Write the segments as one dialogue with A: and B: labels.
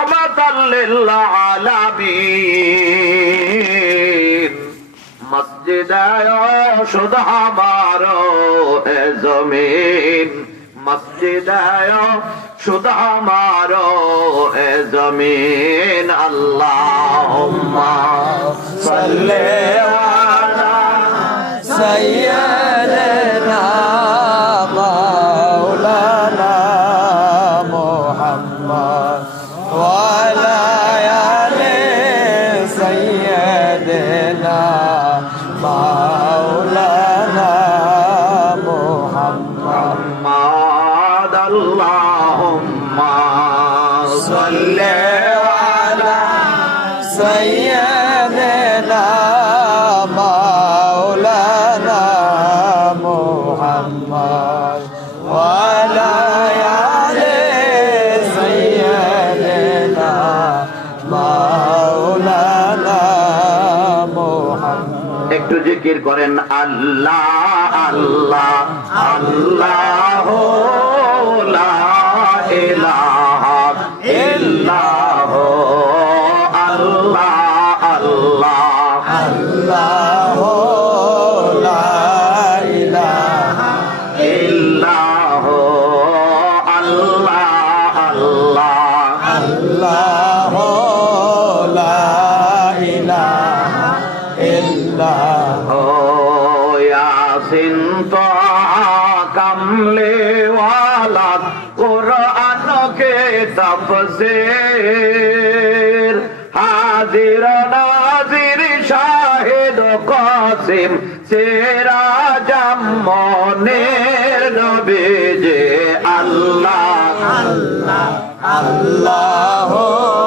A: রহমাতাল লিল আলামিন। মসজিদায় শুধু আমার জমিন। মসজিদায় শুধু আমার জমিন। আল্লাহ সাল্লে আলা সাইয়্যিদানা করেন আল্লাহ আল্লাহ। মনে নবী যে আল্লাহ আল্লাহ। আল্লাহ।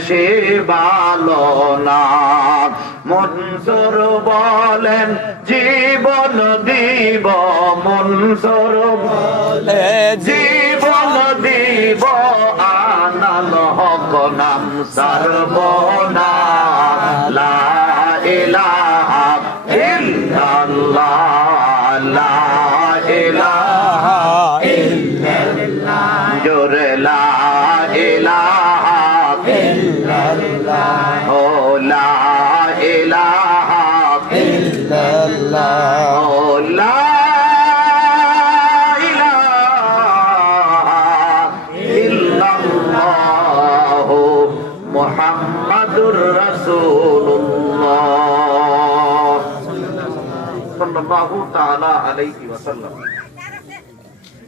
A: বেশি ভালো না মনসর বলেন, জীবন দিব, মনসর বলে জীবন দিব, আনাল হক নাম সর্বনা লা ইলাহা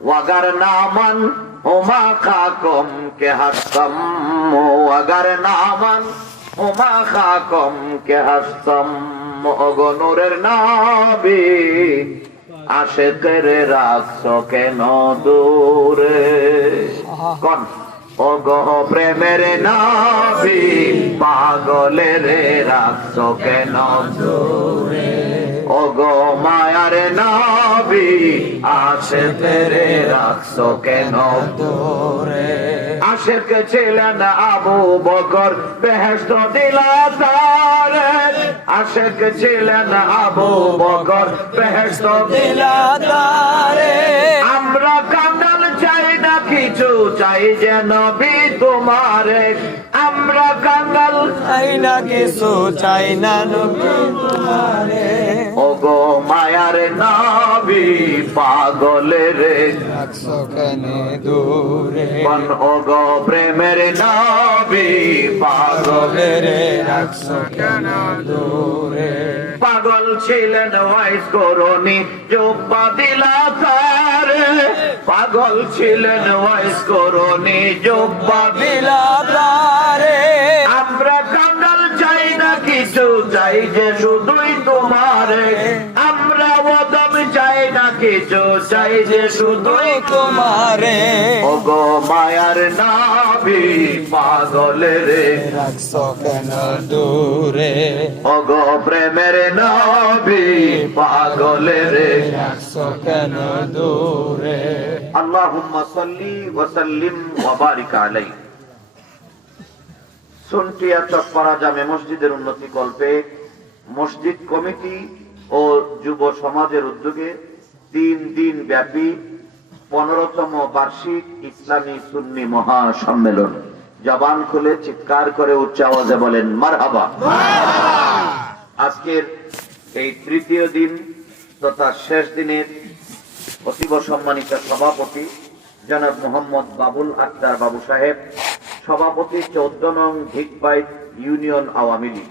A: ওয়াগার নামান ওমা খাকম কে হাস্তম ওয়াগার নামান ওমা খাকম কে হাস্তম অগনুরের নাবি, আশেকের রাখছ কেন দূরে? কন? অগহ প্রেমের নাবি, পাগলের রাখছ কেন দূরে? ওগো মায়ার নাবি আসে তেরে রাখছো কেন
B: তোরে?
A: আশেক ছিলেন আবু বকর বেহেস্ত দিলা তারে। আশেক ছিলেন আবু বকর বেহেস্ত দিলা
B: তারে।
A: আমরা চাই যে নবী তোমারে আমরা কাঙ্গাল
B: চাই না কিছু চাই না নবী তোমারে।
A: মায়ার নবী পাগলের
B: কেন দূরে।
A: কোন ওগো প্রেমের নবী পাগলের
B: দূরে।
A: পাগল ছিলেন ওয়াইস করি জোব্বা দিলা তার। পাগল ছিলেন ওয়াইস করি জোব্বা দিলা
B: তার।
A: আমরা কাঙ্গাল চাই না, কিছু চাই যে শুধুই তোমারে আমরা ওদম চাই না কিছু চাই যে শুধুই
B: তোমারে।
A: ওগো মায়ার নাবি
B: রাখছো কেন দূরে?
A: ওগো প্রেমের নবী
B: রাখছো কেন দূরে?
A: আল্লাহুম্মা সাল্লি ওয়া সাল্লিম ওয়া বারিক আলাইহি। সুনটিয়া চকপাড়া জামে মসজিদের উন্নতি কল্পে মসজিদ কমিটি ও যুব সমাজের উদ্যোগে তিন দিন ব্যাপী পনেরোতম বার্ষিক ইসলামী সুন্নি মহাসম্মেলন। জবান খুলে চিৎকার করে উচ্চ আওয়াজে বলেন মারহাবা। আজকের এই তৃতীয় দিন তথা শেষ দিনের অতীব সম্মানিত সভাপতি জনাব মোহাম্মদ বাবুল আক্তার বাবু সাহেব সভাপতি চৌদ্দ নং ভিকবাইট ইউনিয়ন আওয়ামী লীগ।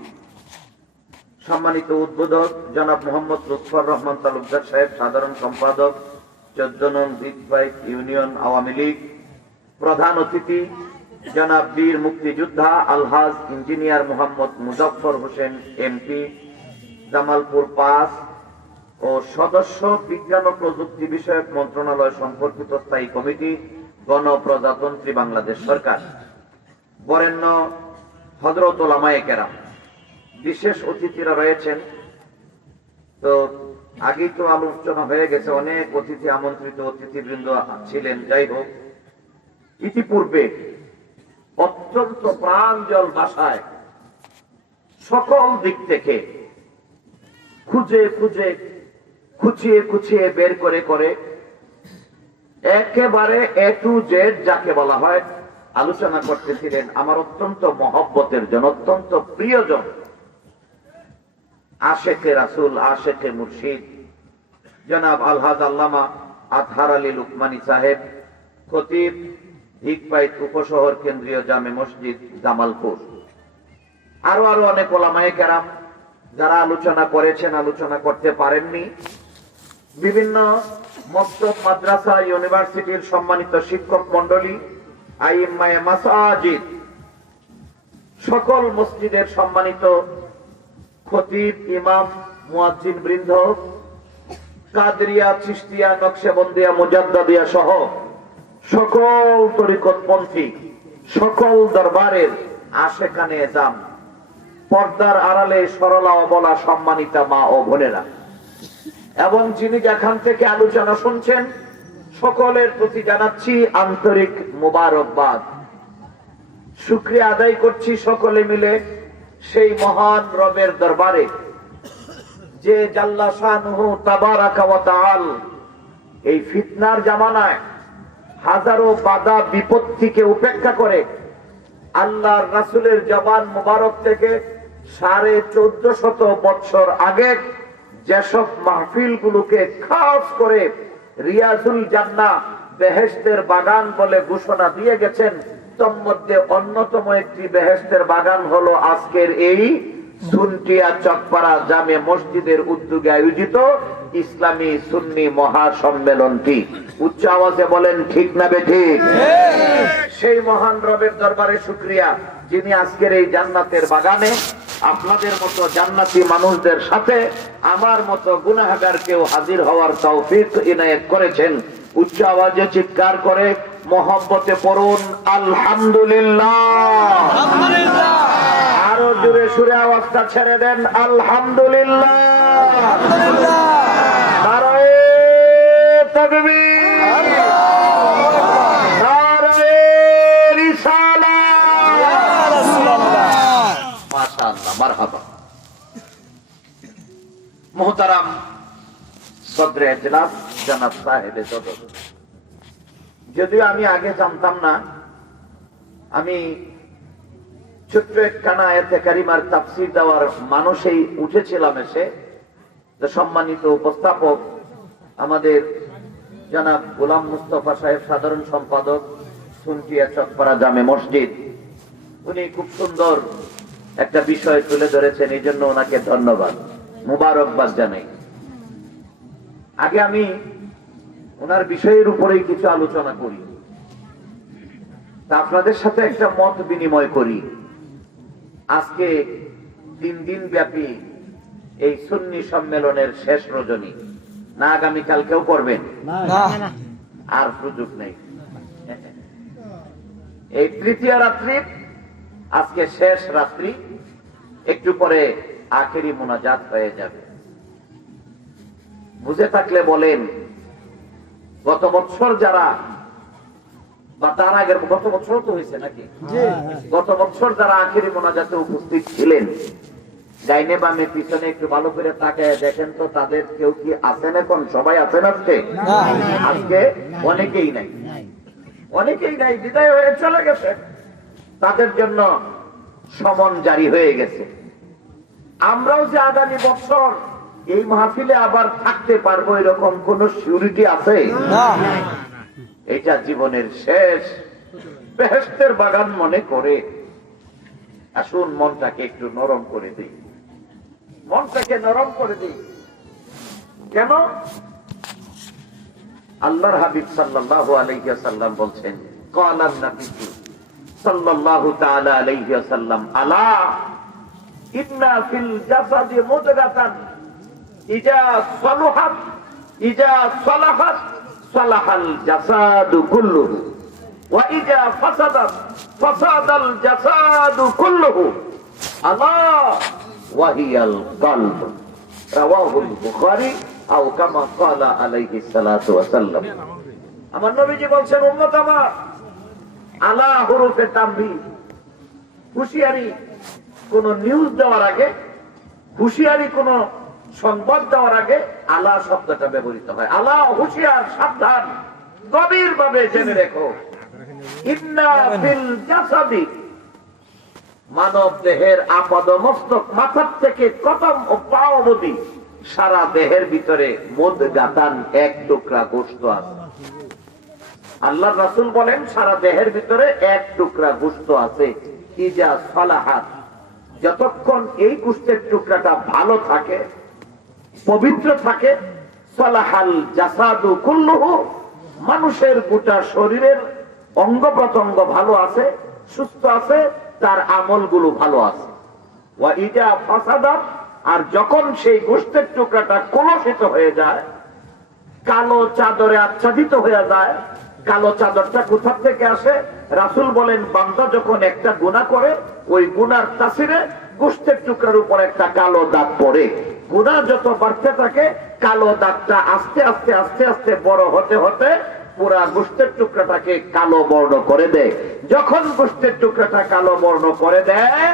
A: সম্মানিত উদ্বোধক জনাব মোহাম্মদ লুৎফর রহমান তালুকদার সাহেব, সাধারণ সম্পাদক, চোদ্দ নং ইউনিয়ন আওয়ামী লীগ, প্রধান অতিথি জনাব বীর মুক্তিযোদ্ধা আলহাজ ইঞ্জিনিয়ার মোহাম্মদ মুজফর হোসেন, এমপি, জামালপুর পাস ও সদস্য বিজ্ঞান ও প্রযুক্তি বিষয়ক মন্ত্রণালয় সম্পর্কিত স্থায়ী কমিটি গণপ্রজাতন্ত্রী বাংলাদেশ সরকার। বরেণ্য হজরত কেরাম। বিশেষ অতিথিরা রয়েছেন। তো আগেই তো আলোচনা হয়ে গেছে, অনেক অতিথি আমন্ত্রিত অতিথিবৃন্দ ছিলেন। যাই হোক, ইতিপূর্বে অত্যন্ত প্রাঞ্জল ভাষায় সকল দিক থেকে খুঁজে খুঁজে, খুঁচিয়ে খুঁচিয়ে বের করে করে একেবারে এ টু জেড যাকে বলা হয়, আলোচনা করতেছিলেন আমার অত্যন্ত মহব্বতের জন, অত্যন্ত প্রিয়জন। আশেখে রাসুল, আশেখে মুর্শিদ। জনাব আলহাজ আল্লামা আতহার আলী লুকমানি সাহেব, খতিব হিকপাইত উপশহর কেন্দ্রীয় জামে মসজিদ জামালপুর। আরও আরও অনেক ওলামায়ে কেরাম যারা আলোচনা করেছেন, আলোচনা করতে পারেননি। বিভিন্ন মক্তব মাদ্রাসা, ইউনিভার্সিটির সম্মানিত শিক্ষক মন্ডলী আইম্মায়ে মাসাজিদ, সকল মসজিদের সম্মানিত খতিব ইমাম, মুয়াজ্জিন বৃন্দ, কাদরিয়া চিস্তিয়া নকশেবন্দিয়া, মুজাদ্দাদিয়া সহ সকল তরিকতপন্থী, সকল দরবারের আশেকানে দাম পর্দার আড়ালে সরলা অবলা সম্মানিতা মা ও বোনেরা। এবং যিনি যেখান থেকে আলোচনা শুনছেন, সকলের প্রতি জানাচ্ছি আন্তরিক মুবারকবাদ। শুক্রিয়া আদায় করছি সকলে মিলে। সেই মহান রবের দরবারে, যে জাল্লা শাহনুহু এই ফিতনার জামানায় হাজারো বাধা বিপত্তিকে উপেক্ষা করে আল্লাহর রাসূলের জবান মুবারক থেকে সাড়ে চোদ্দ শত বৎসর আগে যেসব মাহফিল গুলোকে খাস করে রিয়াজুল জান্না বেহেশতের বাগান বলে ঘোষণা দিয়ে গেছেন তন্মধ্যে অন্যতম একটি বেহেশতের বাগান হলো আজকের এই সুনটিয়া চকপাড়া জামে মসজিদের উদ্যোগে আয়োজিত ইসলামী সুন্নি মহাসম্মেলনটি। উচ্চ আওয়াজে বলেন, ঠিক না বে ঠিক? সেই মহান রবের দরবারে শুক্রিয়া, যিনি আজকের এই জান্নাতের বাগানে আপনাদের মতো জান্নাতি মানুষদের সাথে আমার মতো গুনাহাগারকেও হাজির হওয়ার তৌফিক ইনায়েত করেছেন। উচ্চ আওয়াজে চিৎকার করে মোহব্বতে পড়ুন আলহামদুলিল্লাহ। আরও জোরে সুরে আওয়াজটা ছেড়ে দেন আলহামদুলিল্লাহ। মোহতারাম সদরে জনাব সাহেবে সদর যদিও আমি আগে জানতাম না, আমি ছোট্ট এক কানা এতে কারিমার তাফসির দেওয়ার মানুষেই উঠেছিলাম এসে। যে সম্মানিত উপস্থাপক আমাদের জনাব গোলাম মুস্তফা সাহেব, সাধারণ সম্পাদক, সুনটিয়া চকপাড়া জামে মসজিদ। উনি খুব সুন্দর একটা বিষয় তুলে ধরেছেন, এই জন্য ওনাকে ধন্যবাদ, মুবারকবাদ জানাই। আগে আমি ওনার বিষয়ের উপরেই কিছু আলোচনা করি। আপনাদের সাথে একটা মত বিনিময় করি। আজকে তিন দিন ব্যাপী এই সুন্নি সম্মেলনের শেষ রজনী। না আগামীকাল কেউ করবেন? আর সুযোগ নেই। এই তৃতীয় রাত্রি আজকে শেষ রাত্রি একটু পরে আখেরি মোনাজাত হয়ে যাবে। বুঝে থাকলে বলেন গত বছর যারা বা তার আগের গত বছর তো হয়েছে নাকি? গত বছর যারা আখেরি মোনাজাতে উপস্থিত ছিলেন ডাইনে বামে পিছনে একটু ভালো করে তাকায় দেখেন তো তাদের কেউ কি আছেন এখন? সবাই আছেন আজকে? আজকে অনেকেই নাই। অনেকেই নাই বিদায় হয়ে চলে গেছে। তাদের জন্য সমন জারি হয়ে গেছে। আমরাও যে আগামী বছর এই মাহফিলে আবার থাকতে পারব এরকম কোন সিউরিটি আছে? এটা জীবনের শেষ। বেহেস্তের বাগান মনে করে। আসুন মনটাকে একটু নরম করে দিই। মনটাকে নরম করে দিই। কেন? আল্লাহর হাবিব সাল্লাল্লাহু আলাইহি ওয়াসাল্লাম বলছেন ক্বালান নবী সাল্লাল্লাহু তাআলা আলাইহি ওয়াসাল্লাম আলা ইন্না ফিল জাসাদি মুদগাতান। ইজা সালুহাত, ইজা সালাহাত, সালাহাল জাসাদু কুল্লুহু। ওয়া ইজা ফাসাদাত, ফাসাদাল জাসাদু কুল্লুহু। আলা ওয়া হিয়াল কলব। রাওয়াহুল বুখারী, আও কামা ক্বালা আলাইহিস সালাতু ওয়া আমার নবীজি বলছেন, উম্মত আমার, আলা হরফে তামবি হুঁশিয়ারি, কোন নিউজ দেওয়ার আগে, হুঁশিয়ারি কোন সংবাদ দেওয়ার আগে আলা শব্দটা ব্যবহৃত হয়। আলা হুঁশিয়ার, সাবধান গভীর ভাবে জেনে রেখো। মানব দেহের আপাদ মস্তক মাথার থেকে কতম ও পা অবধি সারা দেহের ভিতরে মদ গাতান এক টুকরা গোস্ত আছে। আল্লাহ রাসুল বলেন, সারা দেহের ভিতরে এক টুকরা গুস্ত আছে। ইজা সালাহাত, যতক্ষণ এই গুস্তের টুকরাটা ভালো থাকে পবিত্র থাকে, সালাহাল জাসাদু কুল্লুহু, মানুষের গোটা শরীরের অঙ্গ প্রত্যঙ্গ ভালো আছে, সুস্থ আছে, তার আমলগুলো ভালো আছে। আর যখন সেই গোস্তের টুকরাটা কলসিত হয়ে যায়, কালো চাদরে আচ্ছাদিত হয়ে যায়, কালো চাদরটা কোথা থেকে আসে? রাসুল বলেন, বান্দা যখন একটা গুণা করে, ওই গুনার তাসিরে গোষ্ঠের টুকরার উপর একটা কালো দাগ পড়ে। গুণা যত বাড়তে থাকে, কালো দাঁতটা আস্তে আস্তে আস্তে আস্তে বড় হতে হতে পুরা গোষ্ঠের টুকরাটাকে কালো বর্ণ করে দেয়। যখন গোষ্ঠের টুকরাটা কালো বর্ণ করে দেয়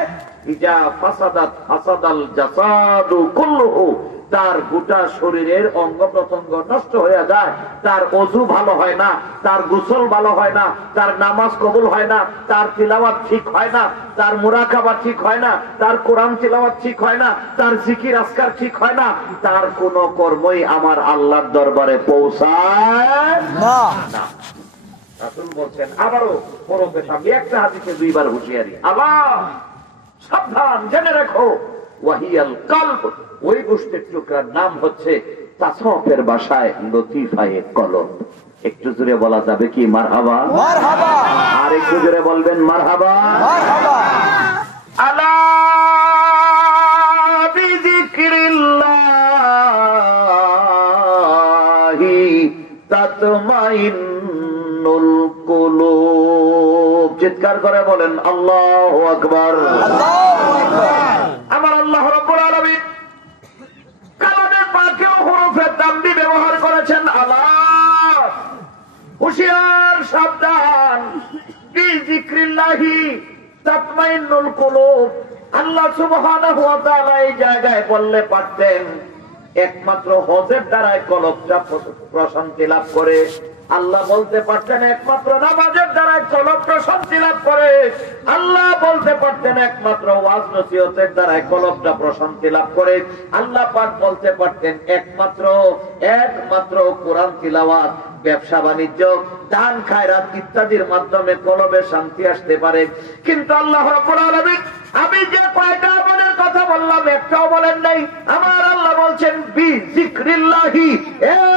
A: ইজা ফাসাদাত ফাসাদাল জাসাদু কুল্লুহু তার গোটা শরীরের অঙ্গ প্রত্যঙ্গ নষ্ট হয়ে যায় তার অজু ভালো হয় না তার গোসল ভালো হয় না তার নামাজ কবুল হয় না তার তিলাওয়াত ঠিক হয় না তার মুরাকাবা ঠিক হয় না তার কোরআন তিলাওয়াত ঠিক হয় না তার জিকির আসকার ঠিক হয় না তার কোন কর্মই আমার আল্লাহর দরবারে পৌঁছায়
B: না।
A: রাসূল বলছেন আবারও পরবে সামনে একটা হাদিসে দুইবার হুঁশিয়ারি আবার সাবধান জেনে রাখো। ওয়াহিয়াল ওই গোষ্ঠীর টুকরার নাম হচ্ছে তাসফের লতিফায়ে কলম একটু জোরে বলা যাবে কি মারহাবা? আর একটু জোরে বলবেন মারহাবা?
B: মারহাবা।
A: আলা বিযিকরিল্লাহি তাতমাইন্নুল কুলুব। চিৎকার করে বলেন, আল্লাহু আকবার। আমার আল্লাহ রাব্বুল আলামিন কালামের পাকেও হরফে তাম্বি ব্যবহার করেছেন আল্লাহ হুশিয়ার সাবধান জায়গায় বললে পারতেন, একমাত্র হজের দ্বারাই কলবটা প্রশান্তি লাভ করে। আল্লাহ বলতে পারতেন, একমাত্র নামাজের দ্বারাই করে। আল্লাহ বলতে পারতেন একমাত্র ওয়াজ করে। আল্লাহ বলতে পারতেন একমাত্র একমাত্র কোরআন তিলাওয়াত। ব্যবসা বাণিজ্য দান খায়রাত ইত্যাদির মাধ্যমে কলবে শান্তি আসতে পারে। কিন্তু আল্লাহ আমি যে কয়টা আমলের কথা বললাম, একটাও বলেন নাই। আমার আল্লাহ বলছেন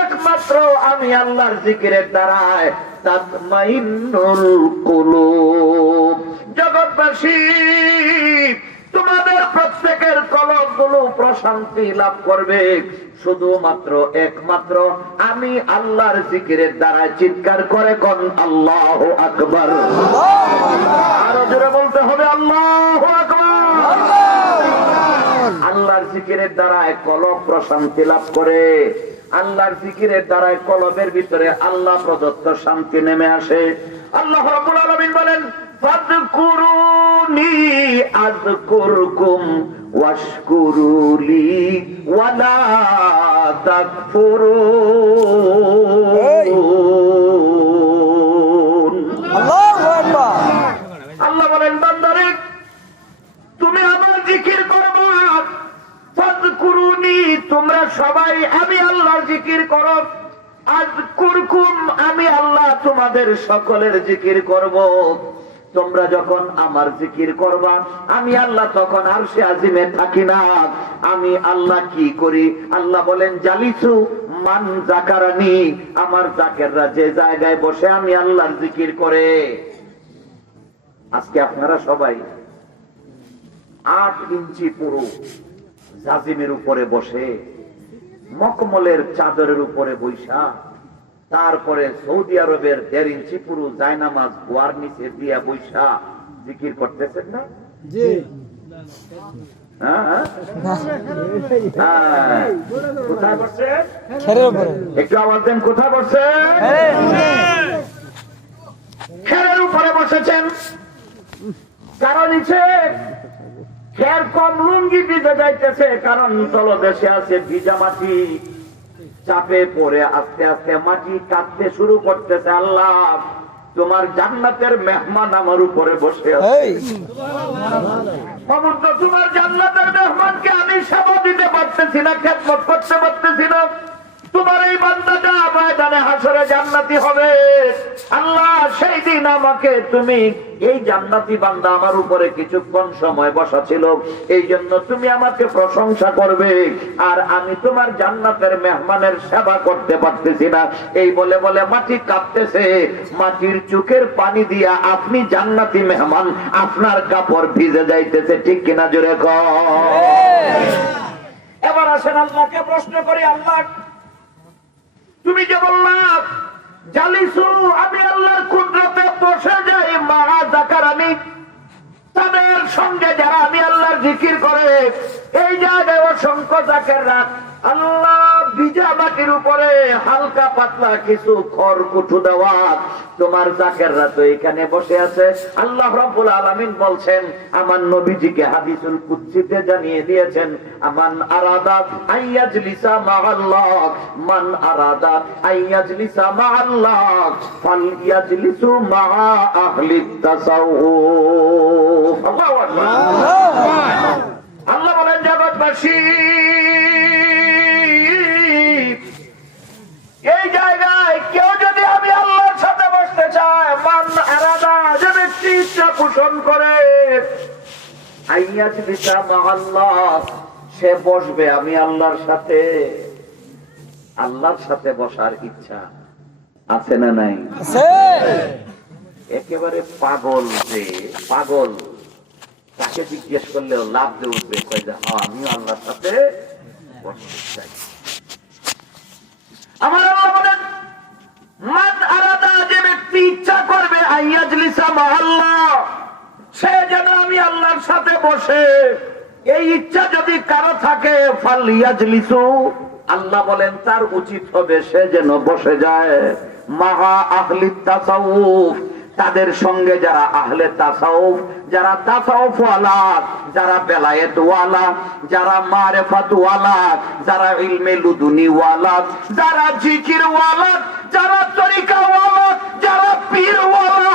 A: একমাত্র আমি আল্লাহর জিকিরের দ্বারায়, তাতমাইন্নুল কুলুব। জগৎবাসী তোমাদের প্রত্যেকের কলমগুলো প্রশান্তি লাভ করবে। শুধুমাত্র একমাত্র আমি আল্লাহর জিকিরের দ্বারা চিৎকার করে কোন, আল্লাহ আকবর। আরও জোরে বলতে হবে, আল্লাহ আল্লাহর জিকিরের দ্বারায় কলম প্রশান্তি লাভ করে। আল্লাহর জিকিরের দ্বারায় কলবের ভিতরে আল্লাহ প্রদত্ত শান্তি নেমে আসে। আল্লাহ রাব্বুল আলামিন বলেন
B: আল্লাহু
A: আল্লাহ বলেন বান্দারে তুমি আমার জিকির করব ফাদকুরুনি তোমরা সবাই আমি আল্লাহর জিকির করো। আজ কুরকুম আমি আল্লাহ তোমাদের সকলের জিকির করব। তোমরা যখন আমার জিকির করবা, আমি আল্লাহ তখন আর সে আজিমে থাকি না। আমি আল্লাহ কি করি? আল্লাহ বলেন, জালিসু মান জাকারানি আমার জাকেররা যে জায়গায় বসে আমি আল্লাহর জিকির করে। আজকে আপনারা সবাই আট ইঞ্চি পুরো জাজিমের উপরে বসে মকমলের চাদরের উপরে বৈশা তারপরে সৌদি আরবের দেড় ইঞ্চি পুরো জায়নামাজ গোয়ার নিচে দিয়া বৈশা জিকির করতেছেন না? হ্যাঁ, হ্যাঁ? কোথায় বসছে
B: খেরের উপরে।
A: একটু আওয়াজ দেন কোথায় বসছে খেরের উপরে বসেছেন। কারণ নিচে খের কম লুঙ্গি ভিজে যাইতেছে কারণ তলদেশে আছে ভিজা মাটি। চাপে পড়ে আস্তে আস্তে মাটি কাঁদতে শুরু করতেছে আল্লাহ। তোমার জান্নাতের মেহমান আমার উপরে বসে তোমার জান্নাতের মেহমানকে আমি সেবা দিতে পারতেছি না খেদমত করতে পারতেছি না। তোমার এই বান্দাটা ময়দানে হাসরে জান্নাতি হবে। আল্লাহ সেই দিন আমাকে তুমি এই জান্নাতি বান্দা আমার উপরে কিছুক্ষণ সময় বসা ছিল এই জন্য তুমি আমাকে প্রশংসা করবে আর আমি তোমার জান্নাতের মেহমানের সেবা করতে পারতেছি না। এই বলে বলে মাটি কাঁপতেছে। মাটির চোখের পানি দিয়া আপনি জান্নাতি মেহমান আপনার কাপড় ভিজে যাইতেছে ঠিক কিনা জোরে কর এবার আসেন আল্লাহকে প্রশ্ন করি আল্লাহ তুমি যে বললাম জালিসু, আমি আল্লাহর কুদরতে বসে যাই, মা আমি। তাদের সঙ্গে যারা আমি আল্লাহর জিকির করে, এই জায়গায় অসংখ্য জাকেররা আল্লাহ ভিজা মাটির উপরে হালকা পাতলা কিছু খড় কুঠু দেওয়া। তোমার জাকেররা তো এখানে বসে আছে। আল্লাহ রাব্বুল আলামিন বলছেন, আমার নবীজিকে হাদিসুল কুদসিতে জানিয়ে দিয়েছেন আমান আরাদা আইয়াজলিসা মাআল্লাহ, মান আরাদা আইয়াজলিসা মাআল্লাহ ফালইয়াজলিসু মা আহলি তাসাউফ। আল্লাহু আকবার আল্লাহ বলেন জগৎবাসী এই জায়গায় কেউ যদি আমি আল্লাহর সাথে বসতে চায় মান আলাদা যে ব্যক্তি ইচ্ছা পোষণ করে। আইয়াজ বিশা আল্লাহ সে বসবে আমি আল্লাহর সাথে। আল্লাহর সাথে বসার ইচ্ছা আছে না নাই? একেবারে পাগল যে পাগল। তাকে জিজ্ঞেস করলেও লাভ দিয়ে উঠবে কয় যে, হ্যাঁ আমিও আল্লাহর সাথে বসতে চাই। আমার মান আরাদা যে ব্যক্তি ইচ্ছা করবে আইয়াজলিসা মহল্লা সে যেন আমি আল্লাহর সাথে বসে এই ইচ্ছা যদি কারও থাকে, ফালিয়াজলিসু। আল্লাহ বলেন, তার উচিত হবে সে যেন বসে যায়। মাহা আহলি তাসাউফ, তাদের সঙ্গে যারা আহলে তাসাউফ, যারা তাসাউফ ওয়ালা যারা বেলায়েত ওয়ালা যারা মারেফাত ওয়ালা যারা ইলমে লুদুনি ওয়ালা যারা জিকির ওয়ালা যারা তরিকা ওয়ালা যারা পীর ওয়ালা